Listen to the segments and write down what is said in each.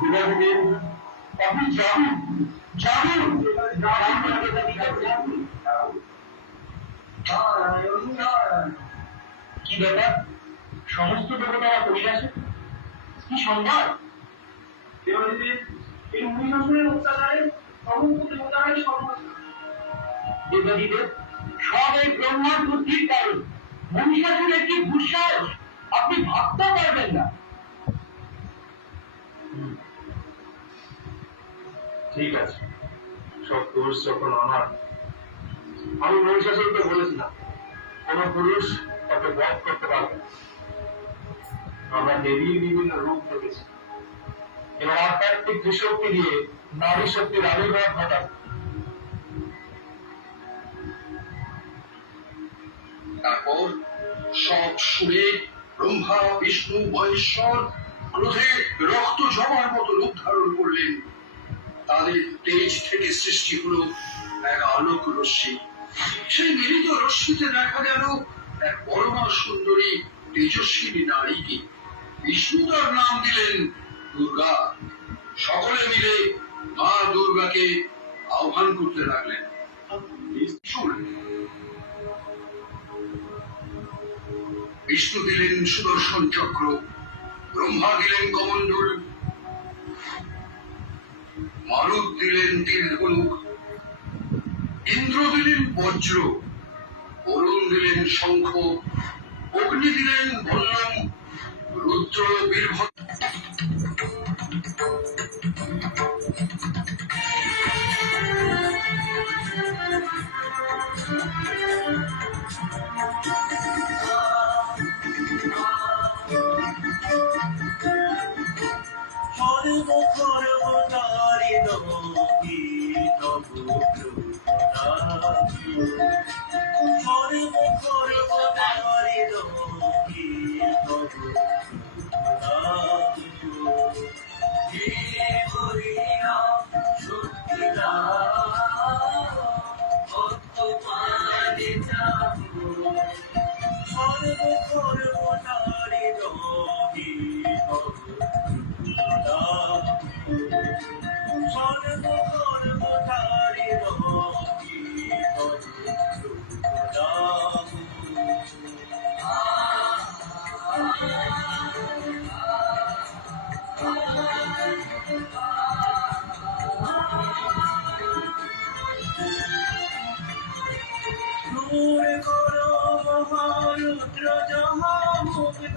বিভাগীদের আপনি যাবেন যাবেন কি ব্যাপার সমস্ত দেবতারা কৈলাসে কি দেবাদিদেব সব এই ব্রহ্মার বুদ্ধির কারণ আপনি ভাবতে পারবেন না। ঠিক আছে। সব পুরুষ যখন আমার আমি মহিষাসুর মহিষাসুরকে বলেছিলাম, কোন পুরুষ তাকে বধ করতে পারবে আমরা দেবীর বিভিন্ন রূপ দেখেছি। এবং আধ্যাত্মিক ত্রিশক্তি দিয়ে নারী শক্তির আবির্ভাব ঘটাবে তারপর সব শুনে ব্রহ্মা, বিষ্ণু, মহেশ্বর, ক্রোধে রক্ত জমার মতো রূপ ধারণ করলেন। তাদের তেজ থেকে সৃষ্টি হলো এক আলোক রশ্মি। সেই মিলিত রশ্মিতে দেখা গেল এক পরমা সুন্দরী, তেজস্বিনী নারীকে। বিষ্ণু তার নাম দিলেন দুর্গা। সকলে মিলে মা দুর্গাকে আহ্বান করতে লাগলেন। বিষ্ণু দিলেন সুদর্শন চক্র, ব্রহ্মা দিলেন কমণ্ডল মারুত দিলেন তীর ধনুক ইন্দ্র দিলেন বজ্র, অরুণ দিলেন শঙ্খ, অগ্নি দিলেন ভল্লম রুদ্র বীরভদ্র। পারে চাবো যাহা মুগ্ধ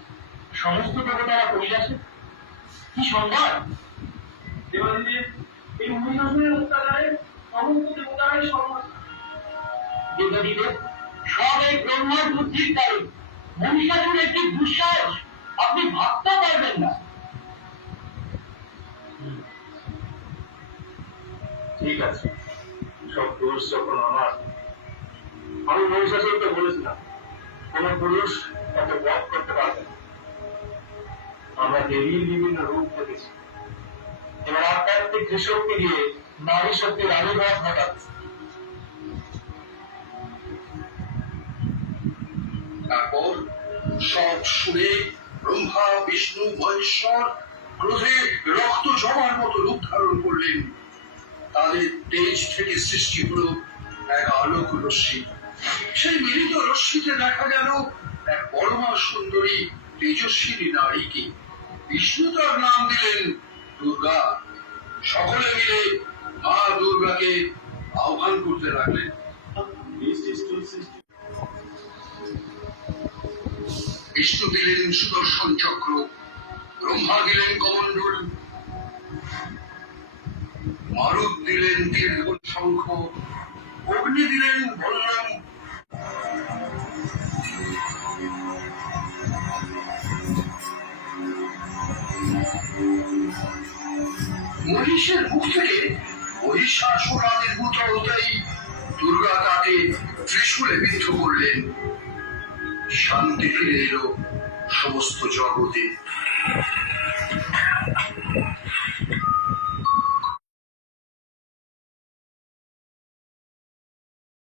সমস্ত দেবতারা কৈলাসে কি সংবাদ? দেবাদেবীর এই অত্যাচারে সমস্ত দেবতারাই সব এই ব্রহ্মার বুদ্ধির কারণ। কি দুঃসাহস। আপনি ভাবতে পারবেন না। ঠিক আছে। সব দোষ যখন আমার, আমি মহিষাসুরকে বলেছিলাম, কোন পুরুষ তাকে বধ করতে পারবে না। আমরা দেবীর বিভিন্ন রূপ দেখেছি। এবার আধ্যাত্মিক কৃষককে দিয়ে নারী শক্তির আবির্ভাব ঘটাচ্ছে। তারপর সব শুনে ব্রহ্মা, বিষ্ণু, মহেশ্বর ক্রোধে রক্ত জমার মতো রূপ ধারণ করলেন। তাদের তেজ থেকে সৃষ্টি হলো এক আলোক রশ্মি। সেই মিলিত রশ্মিতে দেখা গেল এক পরমা সুন্দরী, তেজস্বিনী নারীকে। বিষ্ণু তার নাম দিলেন দুর্গা। সকলে মিলে মা দুর্গাকে আহ্বান করতে লাগলেন। বিষ্ণু দিলেন সুদর্শন চক্র, ব্রহ্মা দিলেন কমণ্ডল মারুত দিলেন দীর্ঘ শঙ্খ, অগ্নি দিলেন বল্লম মহিষের মুখ থেকে মহিষাসুর আবির্ভূত হতেই দুর্গা তাকে ত্রিশূলে বিদ্ধ করলেন। শান্তি ফিরে এলো সমস্ত জগতে।